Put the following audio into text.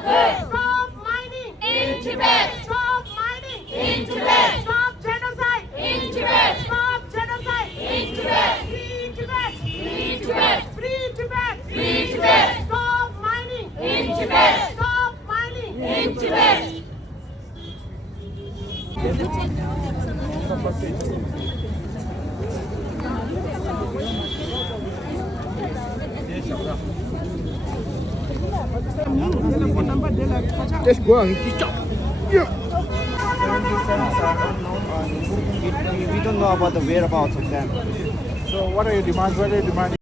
Stop mining in Tibet. Stop mining in Tibet. Stop genocide in Tibet. Stop genocide in Tibet. Free Tibet. Free Tibet. Free Tibet. Free Tibet. Stop mining in Tibet. Stop mining in Tibet. Just go and stop. Yeah. We don't know about the whereabouts of them. So what are your demands? What are you demanding?